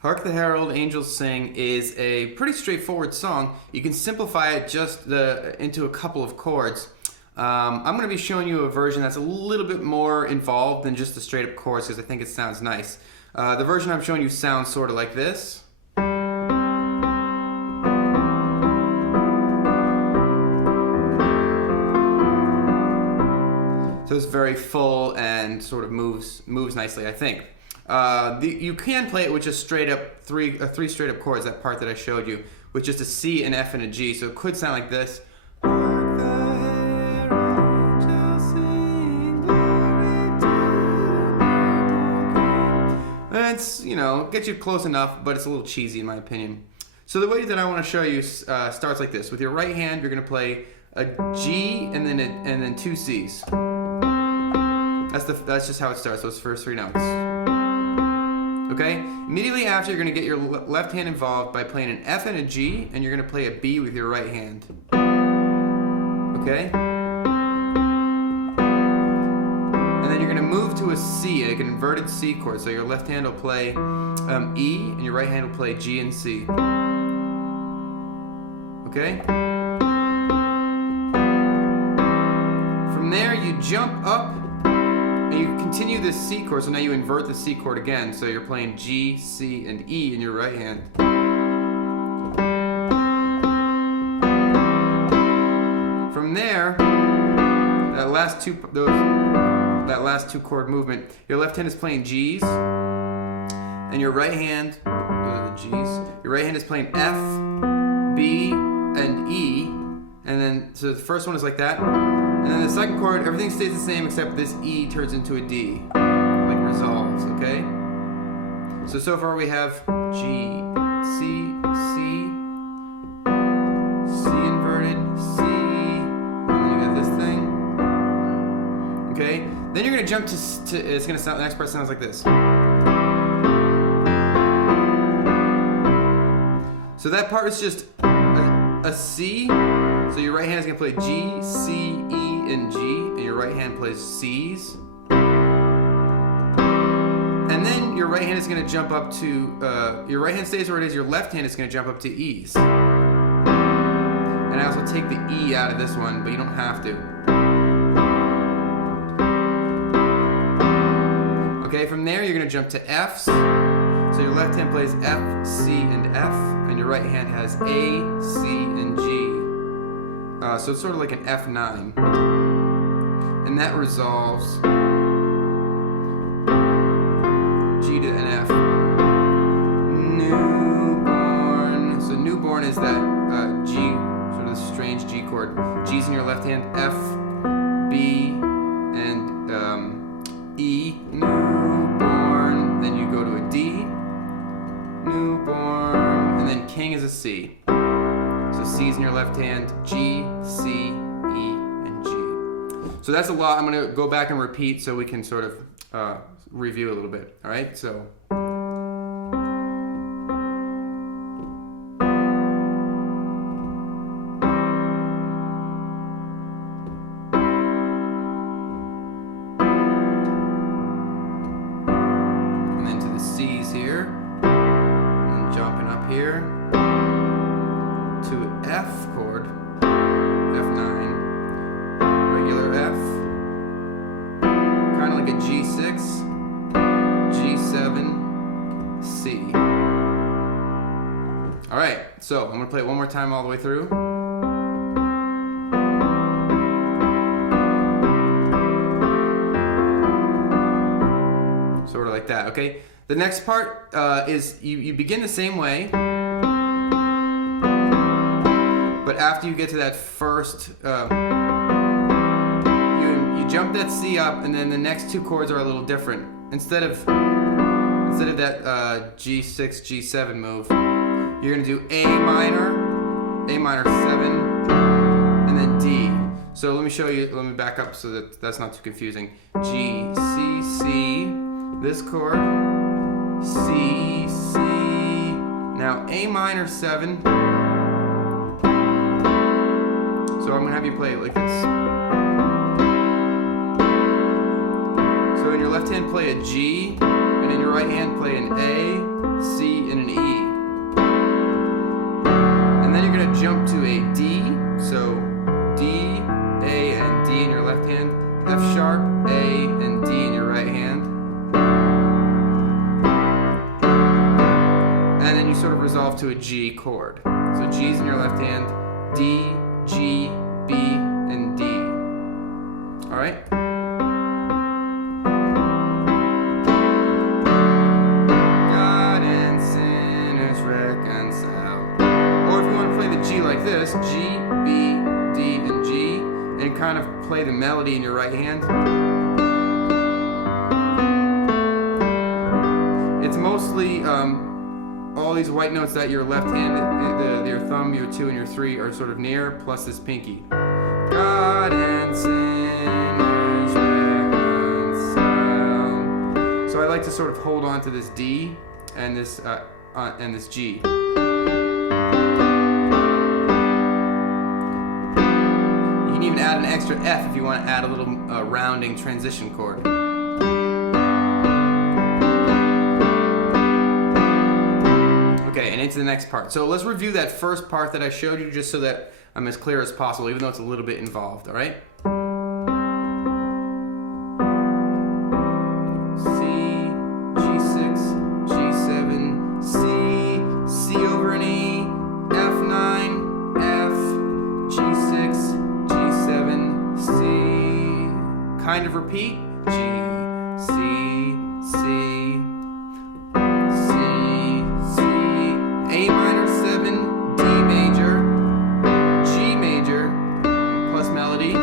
Hark the Herald, Angels Sing is a pretty straightforward song. You can simplify it just into a couple of chords. I'm going to be showing you a version that's a little bit more involved than just the straight up chords because I think it sounds nice. The version I'm showing you sounds sort of like this. So it's very full and sort of moves nicely, I think. You can play it with just straight up three straight up chords, that part that I showed you, with just a C, an F, and a G. So it could sound like this. Hark the herald, angels sing, glory to the It's, get you close enough, but it's a little cheesy in my opinion. So the way that I want to show you starts like this. With your right hand, you're going to play a G and then two C's. That's just how it starts, those first three notes. Okay? Immediately after, you're going to get your left hand involved by playing an F and a G, and you're going to play a B with your right hand. Okay? And then you're going to move to a C, like an inverted C chord. So your left hand will play E, and your right hand will play G and C. Okay? From there, you jump up. And you continue this C chord, so now you invert the C chord again. So you're playing G, C, and E in your right hand. From there, that last two chord movement, your left hand is playing G's, and your right hand, those are the G's. Your right hand is playing F, B, and E, and then so the first one is like that. And then the second chord, everything stays the same except this E turns into a D, like resolves, okay? So far we have G, C, C, C inverted, C, and then you got this thing, okay? Then you're gonna jump to it's gonna sound, the next part sounds like this. So that part is just a C, so your right hand is gonna play G, C, E, and G, and your right hand plays C's. And then your right hand is going to jump up to, your right hand stays where it is, your left hand is going to jump up to E's. And I also take the E out of this one, but you don't have to. Okay, from there you're going to jump to F's. So your left hand plays F, C, and F, and your right hand has A, C, and G. So it's sort of like an F9. And that resolves G to an F. Newborn. So newborn is that G, sort of this strange G chord. G's in your left hand, F, B, and E. Newborn. Then you go to a D. Newborn. And then king is a C. So C's in your left hand, G, C, E, and G. So that's a lot. I'm going to go back and repeat so we can sort of review a little bit. All right, so. And then to the C's here. And then jumping up here. To F chord, F9, regular F, kind of like a G6, G7, C. All right, so I'm going to play it one more time all the way through. Sort of like that, okay? The next part is you begin the same way. But after you get to that first, you jump that C up, and then the next two chords are a little different. Instead of that G6, G7 move, you're gonna do A minor 7, and then D. So let me show you. Let me back up so that's not too confusing. G, C, C. This chord, C, C. Now A minor 7. So I'm going to have you play it like this. So in your left hand play a G, and in your right hand play an A, C, and you sort of resolve to a G chord. So G's in your left hand, D, G, B, and D. All right? God and sinners reconciled. Or if you want to play the G like this, G, B, D, and G, and kind of play the melody in your right hand. It's mostly all these white notes that your left hand, your thumb, your 2, and your 3 are sort of near, plus this pinky. God and sinners reconciled. So I like to sort of hold on to this D and this G. You can even add an extra F if you want to add a little rounding transition chord. Okay, and into the next part. So let's review that first part that I showed you just so that I'm as clear as possible, even though it's a little bit involved, all right? C, G6, G7, C, C over an E, F9, F, G6, G7, C. Kind of repeat. G, C, C. A minor 7, D major, G major, plus melody.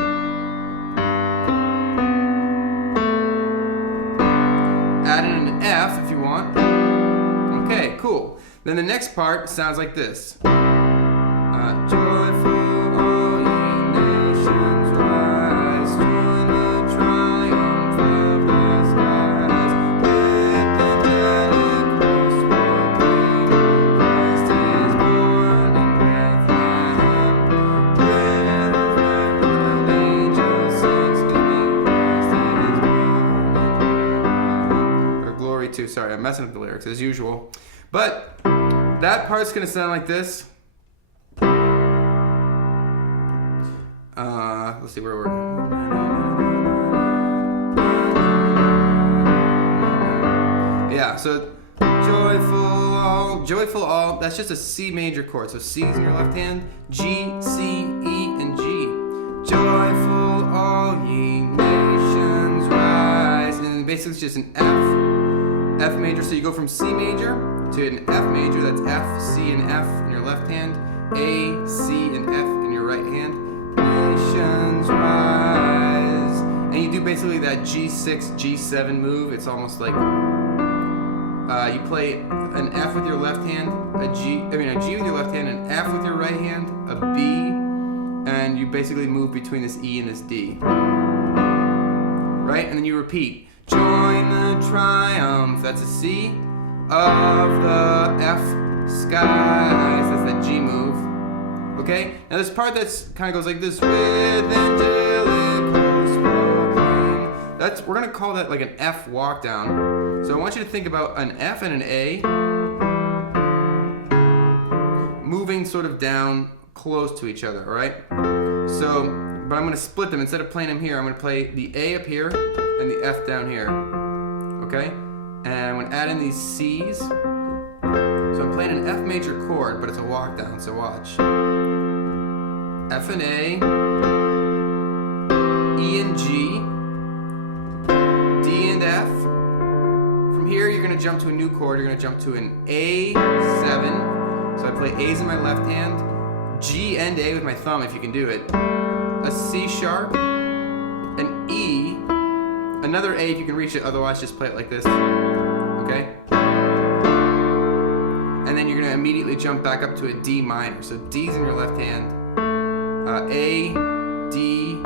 Add in an F if you want. Okay, cool. Then the next part sounds like this. Joyful all ye nations rise, join the triumph of the skies. Let the angelic host proclaim, Christ is born in Bethlehem. With the angels sing, Christ is born in Bethlehem. Or glory to, sorry, I'm messing up the lyrics as usual. But that part's gonna sound like this. Let's see where we're. Yeah, so joyful all. That's just a C major chord. So C's in your left hand, G, C, E, and G. Joyful all ye nations rise, and basically it's just an F major. So you go from C major to an F major. That's F, C, and F in your left hand, A, C, and F in your right hand. Nations rise, and you do basically that G6, G7 move. It's almost like you play an F with your left hand, a G with your left hand, an F with your right hand, a B, and you basically move between this E and this D. Right, and then you repeat. Join the triumph. That's a C of the F skies. That's that G move. Okay? Now this part that's kind of goes like this. With angelic hosts proclaim. We're gonna call that like an F walk down. So I want you to think about an F and an A moving sort of down close to each other, alright? So, but I'm gonna split them. Instead of playing them here, I'm gonna play the A up here and the F down here. Okay? And I'm gonna add in these C's. So I'm playing an F major chord, but it's a walk down, so watch. F and A, E and G, D and F. From here, you're gonna jump to a new chord. You're gonna jump to an A7. So I play A's in my left hand, G and A with my thumb if you can do it, a C sharp, an E, another A if you can reach it, otherwise just play it like this. Okay? And then you're gonna immediately jump back up to a D minor. So D's in your left hand, A, D,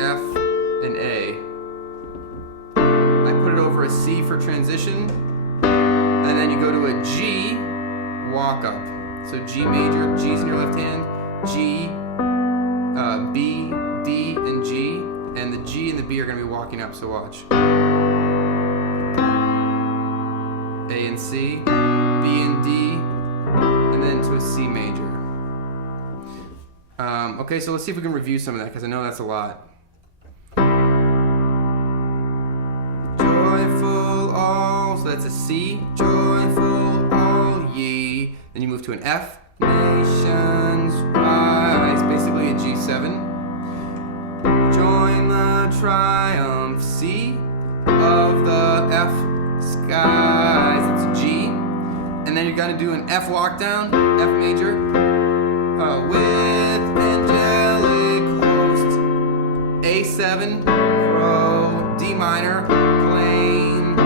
F, and A. I put it over a C for transition, and then you go to a G, walk up. So G major, G's in your left hand, G, B, D, and G, and the G and the B are gonna be walking up, so watch. A and C, B and D, and then to a C major. Okay, so let's see if we can review some of that, because I know that's a lot. Joyful all, so that's a C. Joyful all ye Then you move to an F. Nations rise, basically a G7. Join the triumph C of the F skies. That's a G. And then you're gonna do an F walk down, F major, with angelic host, A7, Pro, D minor, plain,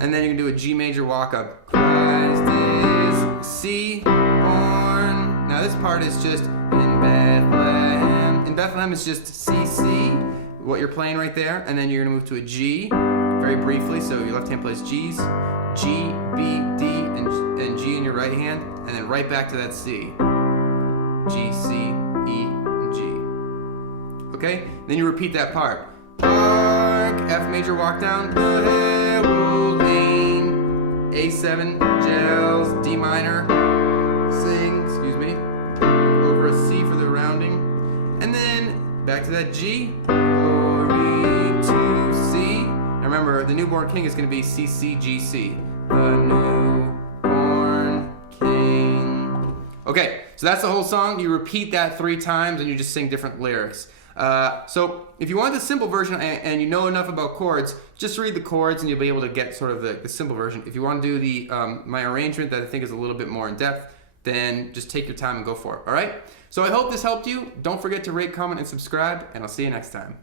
and then you're gonna do a G major walk up. Christ is C born. Now this part is just in Bethlehem. In Bethlehem it's just C, C, what you're playing right there, and then you're gonna move to a G, very briefly, so your left hand plays G's, G, B, D, and G in your right hand, and then right back to that C. G, C, E, and G. Okay? Then you repeat that part. Hark, F major walk down, the herald aim, A7, gels, D minor, sing, over a C for the rounding, and then back to that G, glory to C. Now remember, the newborn king is going to be C, C, G, C. The newborn king. Okay, so that's the whole song. You repeat that 3 times and you just sing different lyrics. So if you want the simple version and you know enough about chords, just read the chords and you'll be able to get sort of the simple version. If you want to do the my arrangement that I think is a little bit more in depth, then just take your time and go for it, all right? So I hope this helped you. Don't forget to rate, comment, and subscribe, and I'll see you next time.